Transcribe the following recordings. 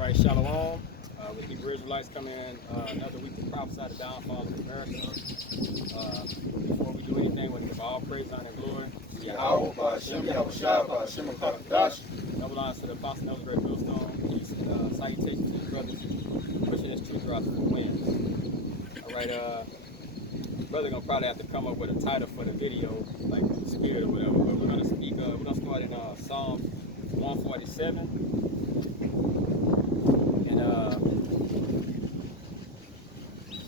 right, Shalom. With Hebrew Israelites coming in another week to prophesy the downfall of America. Before we do anything, we give all praise, honor, and glory to Ahold, Hashem, Yahushua, Hashem, Kaddash. Double honors to the Apostle Elder Great Millstone. Peace and salutations to his brothers pushing his truth throughout the winds. All right, brother gonna probably have to come up with a title for the video, like scared or whatever. But we're gonna speak. We're gonna start in Psalms 147.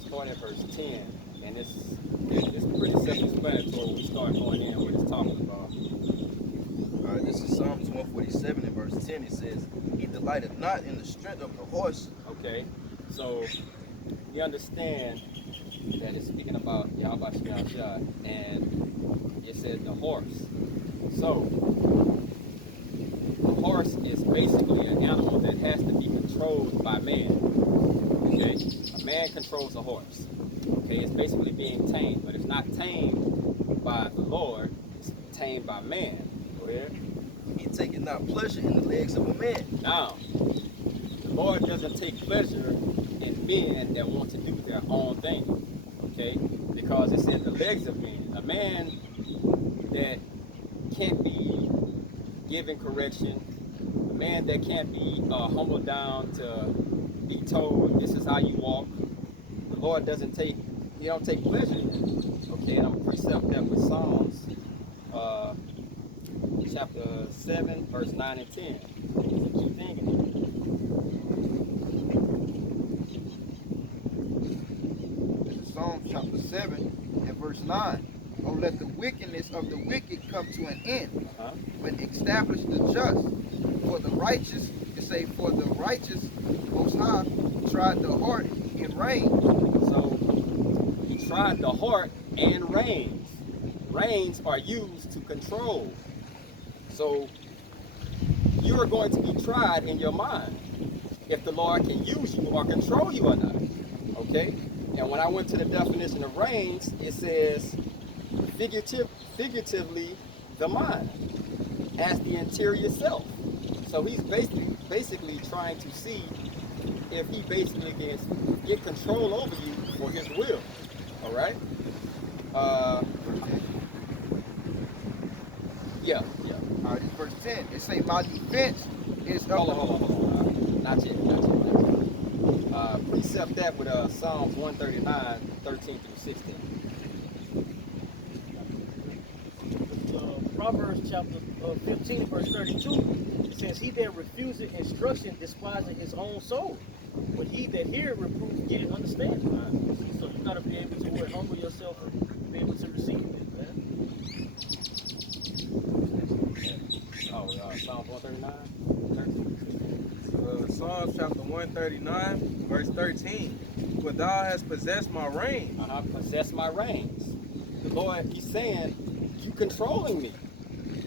Start at verse 10, and it's pretty self-explanatory. We start going in what it's talking about. All right, this is Psalms 147 and verse 10. It says, "He delighteth not in the strength of the horse." Okay, so you understand that it's speaking about Yahweh Shah, and it says the horse. So a horse is basically an animal that has to be controlled by man. Okay, a man controls a horse. Okay, it's basically being tamed, but it's not tamed by the Lord. It's tamed by man. Go ahead. He taketh not pleasure in the legs of a man. Now, the Lord doesn't take pleasure in men that want to do their own thing. Okay, because it says the legs of men. A man that can't be given correction, a man that can't be humbled down to be told this is how you walk. The Lord doesn't take, he don't take pleasure in it. Okay, and I'm gonna precept that with Psalms chapter 7, verse 9 and 10. It's a key thing in This is Psalms chapter 7 and verse 9. Oh, let the wickedness of the wicked come to an end, but establish the just. For the righteous, it say, for the righteous Most High tried the heart and reins. So he tried the heart and reins. Reins are used to control. So you are going to be tried in your mind if the Lord can use you or control you or not. Okay? And when I went to the definition of reins, it says figuratively the mind as the interior self. So he's basically trying to see if he basically can get control over you for his will. All right? Yeah. All right, this is verse 10. It say, my defense is Hold on. Not yet. Precept that with Psalms 139, 13 through 16. Proverbs chapter 15, verse 32, it says, "He that refuseth instruction despiseth his own soul, but he that heareth reproof getting understanding." So you gotta be able to humble yourself and be able to receive it, man. Psalms 139, Psalms chapter 139, verse 13. "For thou hast possessed my reins." Possess my reins. The Lord, he's saying, you controlling me.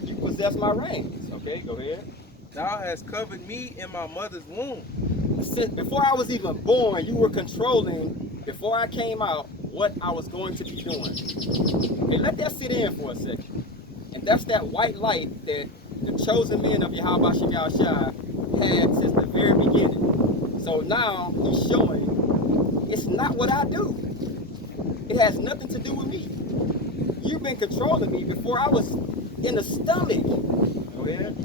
You possess my reins. Okay, go ahead. "Thou hast covered me in my mother's womb." Before I was even born, you were controlling, before I came out, what I was going to be doing. Okay, let that sit in for a second. And that's that white light that the chosen men of Yahweh Shah had since the very beginning. So now he's showing it's not what I do. It has nothing to do with me. You've been controlling me before I was in the stomach. Go ahead.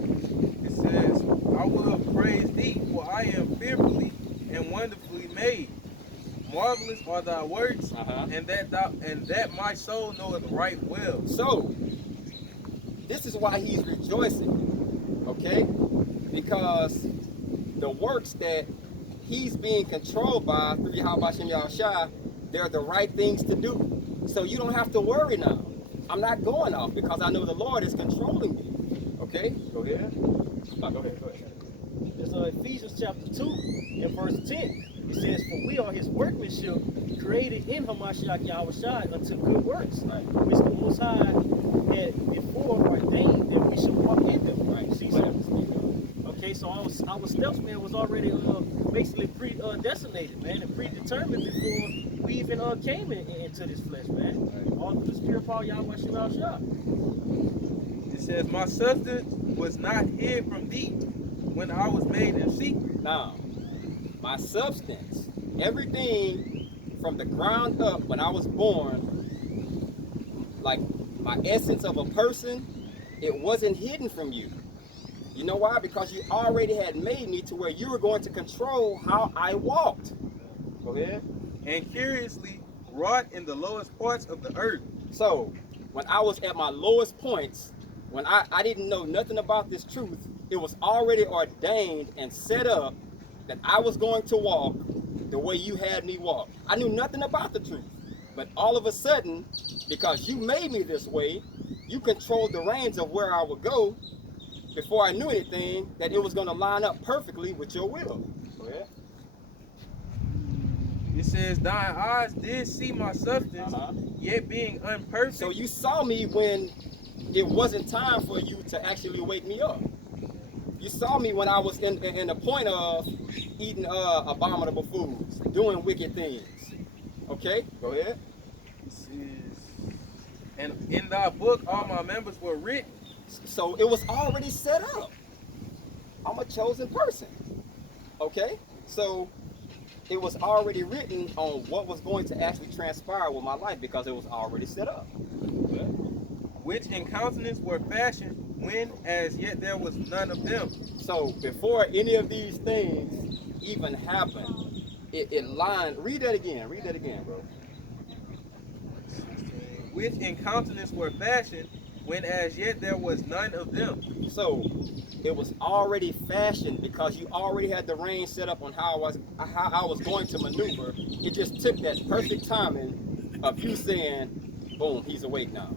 It says, "I will praise thee, for I am fearfully and wonderfully made. Marvelous are thy works, and that my soul knoweth right well." So, this is why he's rejoicing, okay? Because the works that he's being controlled by through Yahweh Shah, they're the right things to do. So you don't have to worry now. I'm not going off because I know the Lord is controlling me. Okay? Go ahead. Go ahead. There's Ephesians chapter 2 and verse 10. It says, "For we are his workmanship, created in Hamashiach Yahushua unto good works, which the Most High had before ordained that we should walk in them." Right? See, so, okay, so our steps, man, was already basically predestinated, man, and predetermined before we even came into this flesh, man. All through the spirit power Yahweh Shah. It says, "My substance was not hid from thee when I was made in secret." Now, my substance, everything from the ground up when I was born, like my essence of a person, it wasn't hidden from you. You know why? Because you already had made me to where you were going to control how I walked. Go ahead. And curiously wrought in the lowest parts of the earth. So, when I was at my lowest points, when I didn't know nothing about this truth, it was already ordained and set up that I was going to walk the way you had me walk. I knew nothing about the truth. But all of a sudden, because you made me this way, you controlled the reins of where I would go before I knew anything, that it was going to line up perfectly with your will. Go ahead. It says, thine eyes did see my substance, yet being unperfect. So you saw me when it wasn't time for you to actually wake me up. You saw me when I was in the point of eating abominable foods, doing wicked things. Okay, go ahead. It says, and in thy book all my members were written. So it was already set up. I'm a chosen person. Okay, so it was already written on what was going to actually transpire with my life because it was already set up. Okay. Which in countenance were fashioned when as yet there was none of them. So before any of these things even happened, it lined. Read that again, bro. Which in countenance were fashioned when as yet there was none of them. So it was already fashioned because you already had the reins set up on how I was going to maneuver. It just took that perfect timing of you saying, boom, he's awake now.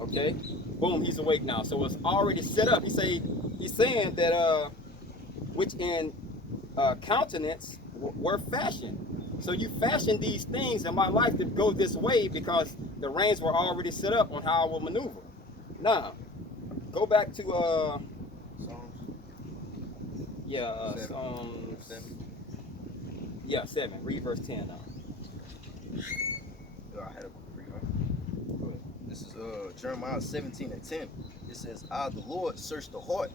Okay? Boom, he's awake now. So it's already set up. He's saying that which in countenance were fashioned. So you fashioned these things in my life to go this way because the reins were already set up on how I will maneuver. Now, go back to Psalms 7. Read verse 10 now. I had a read, right? This is Jeremiah 17:10. It says, I, the Lord, search the heart.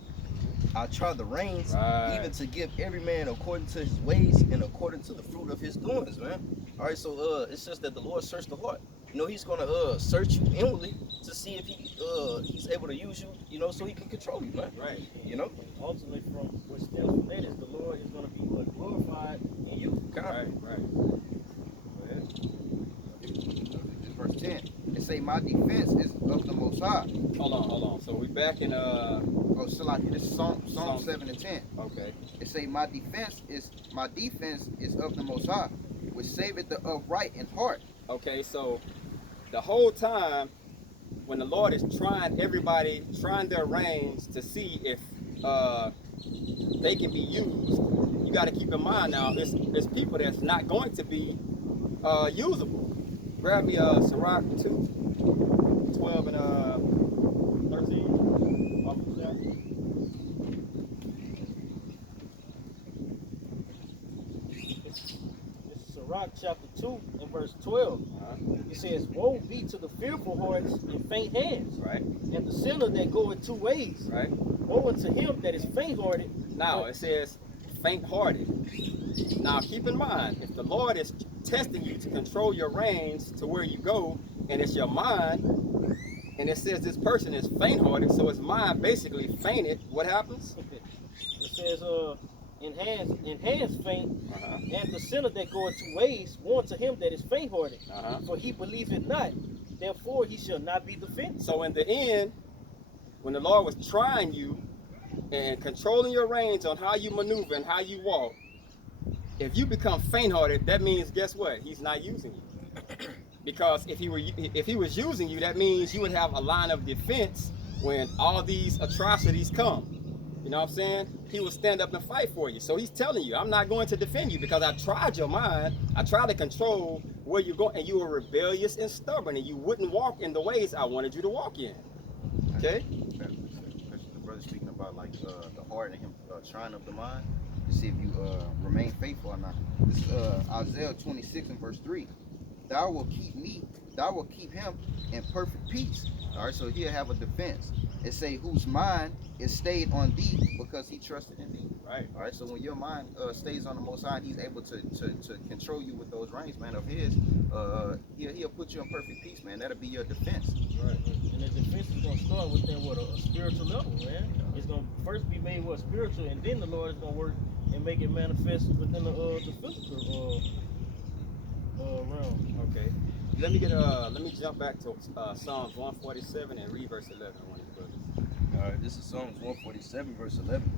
I try the reins, even to give every man according to his ways and according to the fruit of his doings, man. All right, so it says that the Lord searched the heart. You know, he's gonna search you inwardly to see if he's able to use you, you know, so he can control you, man. Right. You know? Ultimately, from what stems from that is the Lord is going to be glorified in you. Right. Go ahead. This verse 10. It say, my defense is of the Most High. Hold on. So we back in Oh, Salaki, this is Psalm 7 and 10. Okay. It say, my defense is of the Most High, which saveth the upright in heart. Okay, so the whole time when the Lord is trying their reins to see if they can be used, you got to keep in mind now, there's people that's not going to be usable. Grab me Sirach 2, 12 and 13. Off the chat. Sirach chapter 2 and verse 12. It says, woe be to the fearful hearts and faint hands, Right. and the sinner that goeth two ways. Right. Woe unto him that is faint-hearted. Now it says faint-hearted. Now keep in mind, if the Lord is testing you to control your reins to where you go, and it's your mind, and it says this person is faint-hearted, so his mind basically fainted, what happens? It says, in hands faint, and the sinner that goeth two ways, woe unto him that is faint-hearted, for he believeth not, therefore he shall not be defended. So in the end, when the Lord was trying you and controlling your reins on how you maneuver and how you walk, if you become faint-hearted, that means, guess what? He's not using you. Because if he was using you, that means you would have a line of defense when all these atrocities come. You know what I'm saying? He will stand up and fight for you. So he's telling you, I'm not going to defend you because I tried your mind. I tried to control where you're going, and you were rebellious and stubborn, and you wouldn't walk in the ways I wanted you to walk in. Okay? The brother speaking about like the heart and him trying up the mind to see if you remain faithful or not. This is Isaiah 26 and verse 3. Thou will keep him in perfect peace. All right, so he'll have a defense. It say, whose mind is stayed on thee because he trusted in thee. Right. All right. So when your mind stays on the Most High, He's able to control you with those reins, man, of His. He'll put you in perfect peace, man. That'll be your defense. Right. And the defense is gonna start within what a spiritual level, man. It's gonna first be made what spiritual, and then the Lord is gonna work and make it manifest within the physical realm. Okay. Let me jump back to Psalms 147 and read verse 11. I want you to All right, this is Psalms 147, verse 11.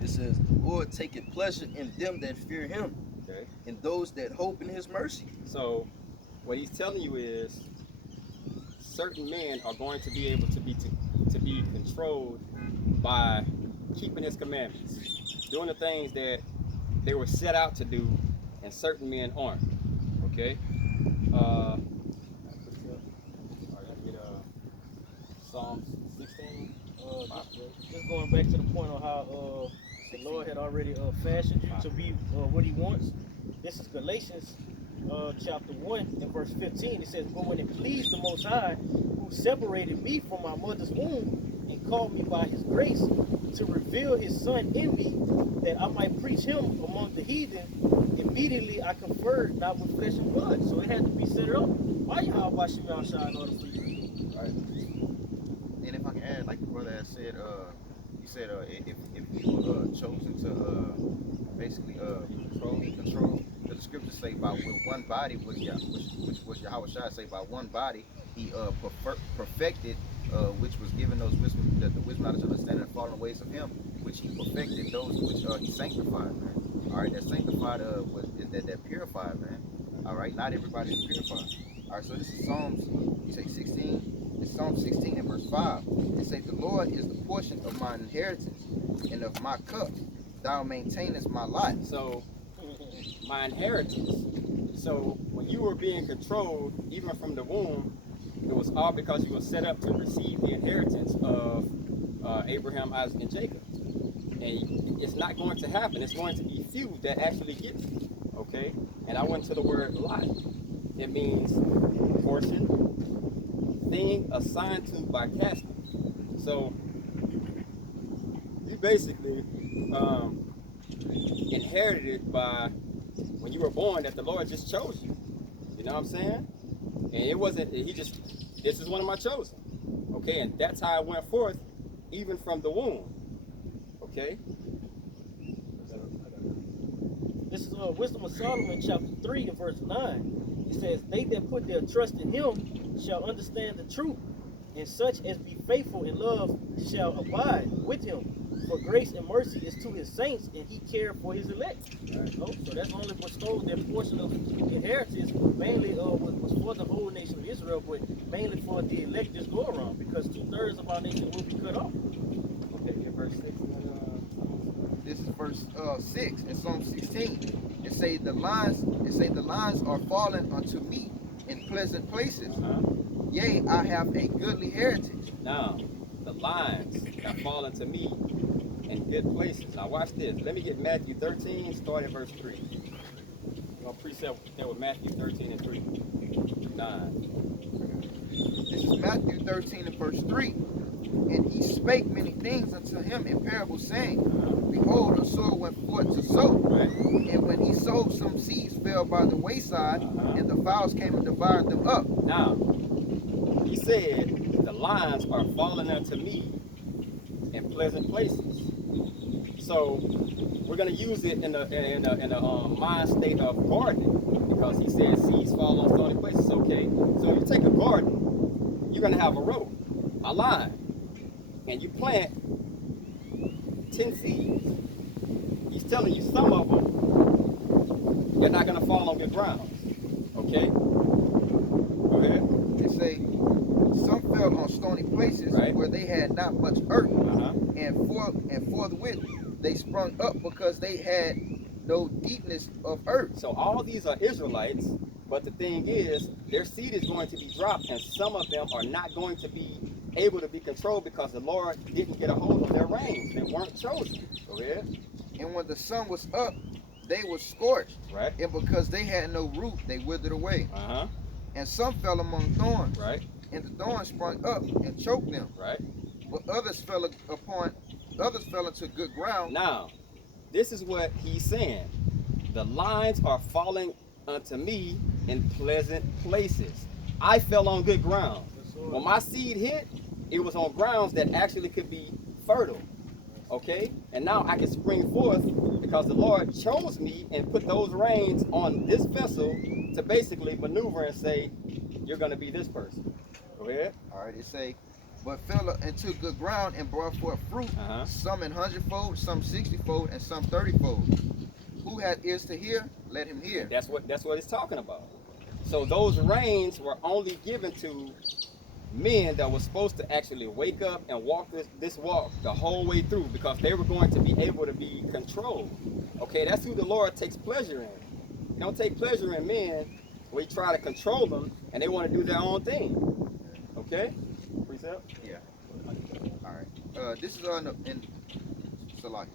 It says, "The Lord taketh pleasure in them that fear Him, Okay. and those that hope in His mercy." So, what he's telling you is, certain men are going to be able to be controlled by keeping His commandments, doing the things that they were set out to do, and certain men aren't. Okay. Psalms 16. Just going back to the point on how the Lord had already fashioned you to be what He wants. This is Galatians chapter 1 and verse 15. It says, "But when it pleased the Most High, who separated me from my mother's womb and called me by His grace to reveal His Son in me, that I might preach Him among the heathen, immediately I conferred not with flesh and blood." So it had to be set up by Yahweh Shem Yahshua in order for you to do. Right. And if I can add, like the brother has said, you said if you were chosen to basically be controlled, the scriptures say by with one body, which was Yahweh Shai say by one body He perfected, which was given those wisdom, the wisdom, knowledge, understanding, and following ways of Him, which He perfected those which He sanctified, man. All right, that sanctified was that purified, man. All right, not everybody is purified. All right, so this is Psalms, you say 16. It's Psalm 16 and verse 5. It says, "The Lord is the portion of mine inheritance, and of my cup thou maintainest my lot." So, my inheritance. So, when you were being controlled, even from the womb, it was all because you were set up to receive the inheritance of Abraham, Isaac, and Jacob. And it's not going to happen. It's going to be few that actually get it. Okay? And I went to the word lot. It means portion, thing assigned to by casting. So you basically inherited it by when you were born, that the Lord just chose you. You know what I'm saying? And it wasn't, this is one of my chosen. Okay, and that's how it went forth, even from the womb. Okay? This is Wisdom of Solomon chapter 3 and verse 9. It says, "They that put their trust in Him shall understand the truth, and such as be faithful in love shall abide with Him. For grace and mercy is to His saints, and He cared for His elect." Right. Oh, so that's only bestowed that portion of inheritance, mainly was for the whole nation of Israel, but mainly for the elect this go around, because 2/3 of our nation will be cut off. Okay, yeah, verse 6. This is verse 6 in Psalm 16. It say the lines are fallen unto me in pleasant places. Yea, I have a goodly heritage. Now, the lines that fall into me in good places. Now watch this. Let me get Matthew 13, start at verse 3. We're going to precept that with Matthew 13 and 3. 9. This is Matthew 13 and verse 3. "And He spake many things unto him in parables, saying, Behold, a sower went forth to sow. Right. And when he sowed, some seeds fell by the wayside, and the fowls came and devoured them up." Now, he said, the lines are falling unto me in pleasant places. So we're going to use it in a mind state of gardening, because he said seeds fall on stony places. Okay, so if you take a garden, you're going to have a row, a line, and you plant 10 seeds. He's telling you some of them, they're not going to fall on good ground. Okay? Go ahead. It say some fell on stony places, right, where they had not much earth, and forthwith they sprung up because they had no deepness of earth. So all these are Israelites, but the thing is, their seed is going to be dropped, and some of them are not going to be able to be controlled because the Lord didn't get a hold of their reins. They weren't chosen. Go ahead. And when the sun was up, they were scorched. Right. And because they had no root, they withered away. Uh-huh. And some fell among thorns. Right. And the thorns sprung up and choked them. Right. But others fell into good ground. Now, this is what he's saying. The lines are falling unto me in pleasant places. I fell on good ground. When my seed hit, it was on grounds that actually could be fertile. Okay? And now I can spring forth because the Lord chose me and put those reins on this vessel to basically maneuver and say, you're going to be this person. Go ahead. All right, it say, but fell into good ground and brought forth fruit, some in 100-fold, some 60-fold, and some 30-fold. Who had ears to hear, let him hear. That's what it's talking about. So those reins were only given to men that were supposed to actually wake up and walk this walk the whole way through, because they were going to be able to be controlled. Okay, that's who the Lord takes pleasure in. He don't take pleasure in men where he try to control them and they want to do their own thing. Okay? Precept? Yeah. All right. This is all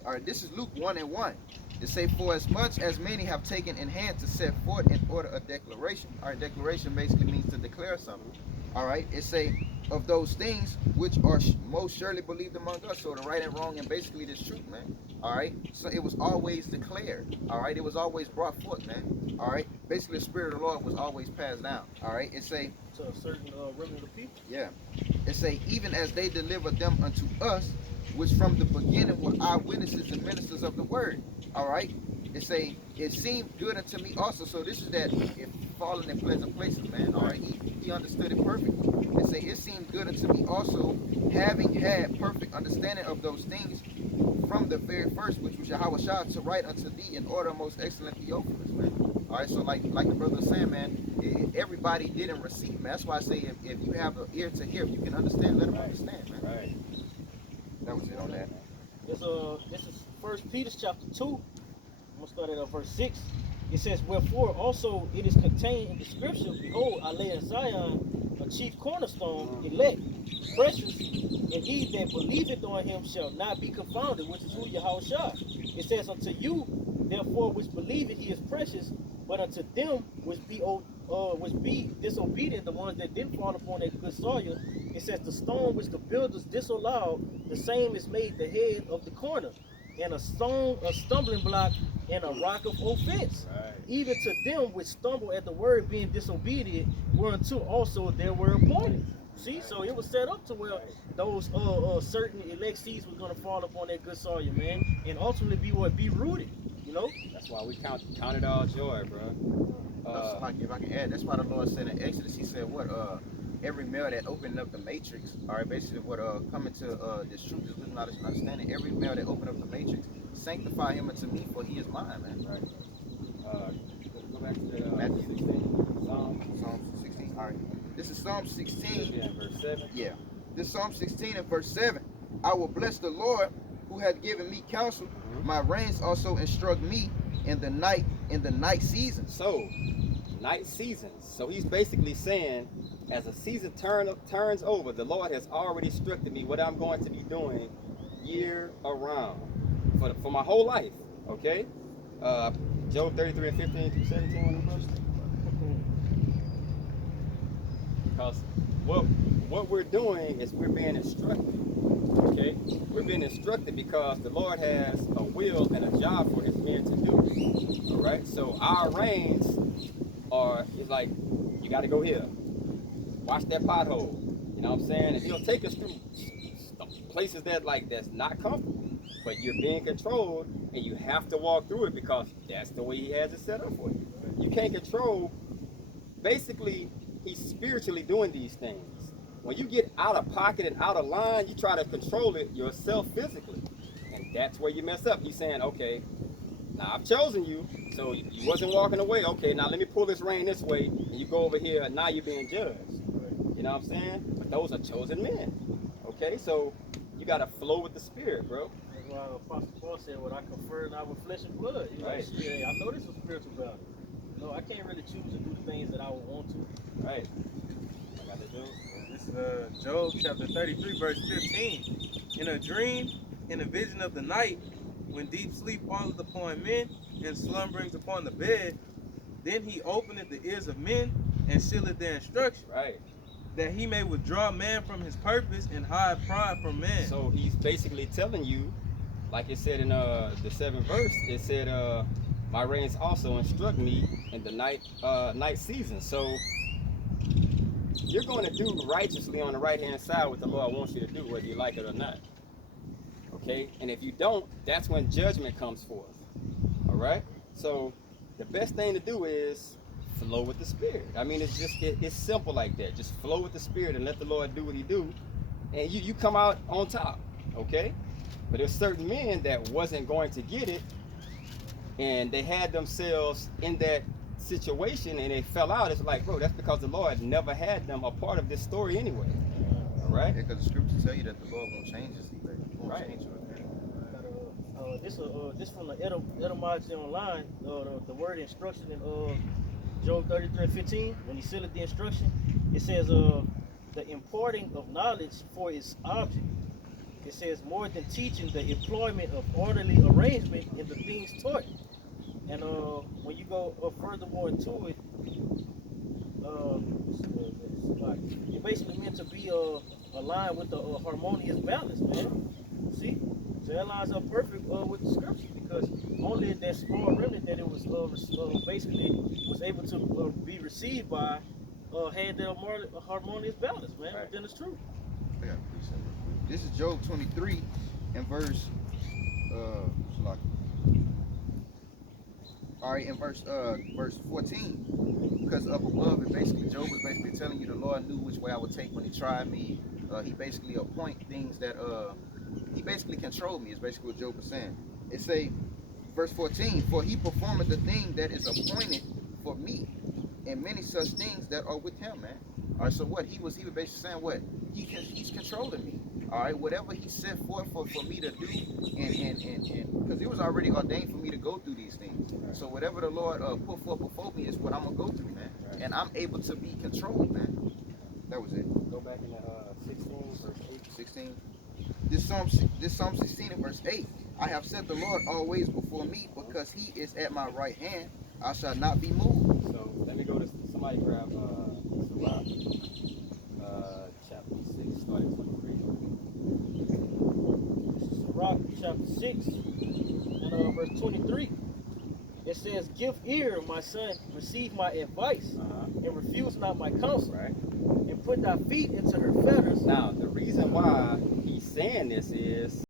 right, this is Luke 1:1. It say, for as much as many have taken in hand to set forth in order a declaration. All right, declaration basically means to declare something. All right, it say, of those things which are most surely believed among us. So the right and wrong and basically this truth, man. All right, so it was always declared. All right, it was always brought forth, man. All right, basically the Spirit of the Lord was always passed down. All right, it say, to a certain remnant of people. yeah, it say, even as they delivered them unto us, which from the beginning were eyewitnesses and ministers of the word. All right, it say, it seemed good unto me also. So this is that it falling in pleasant places, man. All right, he understood it perfectly. It say, it seemed good unto me also, having had perfect understanding of those things from the very first, which was Yahweh to write unto thee in order most excellent Theophilus, man. All right, so like the brother was saying, man, everybody didn't receive, man. That's why I say if you have an ear to hear, you can understand, let them understand, man. Right. That was it on that. This is 1 Peter chapter 2. I'm going to start at verse 6. It says, wherefore also it is contained in the scripture, behold, I lay in Zion a chief cornerstone, elect, precious, and he that believeth on him shall not be confounded, which is who Yahweh Shah. It says, unto you, therefore, which believe it, he is precious, but unto them which be disobedient, the ones that didn't fall upon that good soil, it says, the stone which the builders disallowed, the same is made the head of the corner, and a stone, a stumbling block, and a rock of offense. Right. Even to them which stumble at the word, being disobedient, whereunto also there were appointed. See, so it was set up to where those certain elect seeds was gonna fall upon that good soil, man, and ultimately be rooted. You know. That's why we count it all joy, bro. Like if I can add, that's why the Lord said in Exodus, He said, "What every male that opened up the matrix, all right, basically what coming to this truth is living out this understanding. Every male that opened up the matrix, sanctify him unto me, for he is mine, man." Right. Go back to Matthew 16. Psalm 16. All right. This is Psalm 16. Yeah, verse 7. Yeah. This is Psalm 16 and verse 7. I will bless the Lord who hath given me counsel. My reins also instruct me in the night seasons. So, night seasons. So he's basically saying, as a season turns over, the Lord has already instructed me what I'm going to be doing year around for my whole life. Okay? Job 33 and 15 through 17 on the verse. Because what we're doing is we're being instructed. Okay? We're being instructed because the Lord has a will and a job for his men to do. All right? So our reins it's like, you got to go here. Watch that pothole. You know what I'm saying? And he'll take us through places that's not comfortable. But you're being controlled and you have to walk through it because that's the way he has it set up for you. You can't control. Basically, he's spiritually doing these things. When you get out of pocket and out of line, you try to control it yourself physically. And that's where you mess up. He's saying, okay, now I've chosen you, so you wasn't walking away. Okay, now let me pull this rein this way, and you go over here, and now you're being judged. You know what I'm saying? But those are chosen men. Okay, so you got to flow with the Spirit, bro. That's why Apostle Paul said, what I confer not with flesh and blood. You know, right. I know this is spiritual battle. You know, I can't really choose to do the things that I would want to. Right. I got the Job. This is Job chapter 33, verse 15. In a dream, in a vision of the night, when deep sleep falleth upon men, and slumberings upon the bed, then he openeth the ears of men, and sealeth their instruction. Right. That he may withdraw man from his purpose, and hide pride from man. So he's basically telling you like it said in the 7th verse, it said, my reins also instruct me in the night season. So you're going to do righteously on the right hand side what the Lord wants you to do, whether you like it or not. Okay? And if you don't, that's when judgment comes forth. All right? So the best thing to do is flow with the Spirit. I mean, it's simple like that. Just flow with the Spirit and let the Lord do what he do, and you come out on top. Okay? But there's certain men that wasn't going to get it, and they had themselves in that situation and they fell out. It's like, bro, that's because the Lord never had them a part of this story anyway. All right? Yeah, because the scriptures tell you that the Lord won't change his elect. He won't change your elect. This from the etymology online, the word instruction in Job 33:15, when he sealed the instruction, it says the imparting of knowledge for its object. It says more than teaching, the employment of orderly arrangement in the things taught. And when you go furthermore into it, it basically meant to be aligned with the harmonious balance, man. See? So that lines up perfect with the scripture, because only that small remnant that it was basically was able to be received by had that harmonious balance, man. Right. Then it's true. Yeah, this is Job 23 and verse all right, in verse 14, because up above it basically Job was basically telling you the Lord knew which way I would take when he tried me. He basically appoint things that he basically controlled me, is basically what Job was saying. It say verse 14, for he performeth the thing that is appointed for me, and many such things that are with him, man. All right, so what he was basically saying, what he's controlling me. All right, whatever he set forth for me to do, and because it was already ordained for me to go through these things. So whatever the Lord put forth before me is what I'm gonna go through, man. And I'm able to be controlled, man. That was it. Go back in 16, verse 8. 16. This Psalm 16 and verse 8. I have set the Lord always before me, because he is at my right hand. I shall not be moved. So let me go to somebody grab Sirach, chapter 6, starting 23. Sirach chapter 6 and verse 23. It says, give ear, my son, receive my advice, and refuse not my counsel, Right. and put thy feet into her fetters. Now, the reason why he's saying this is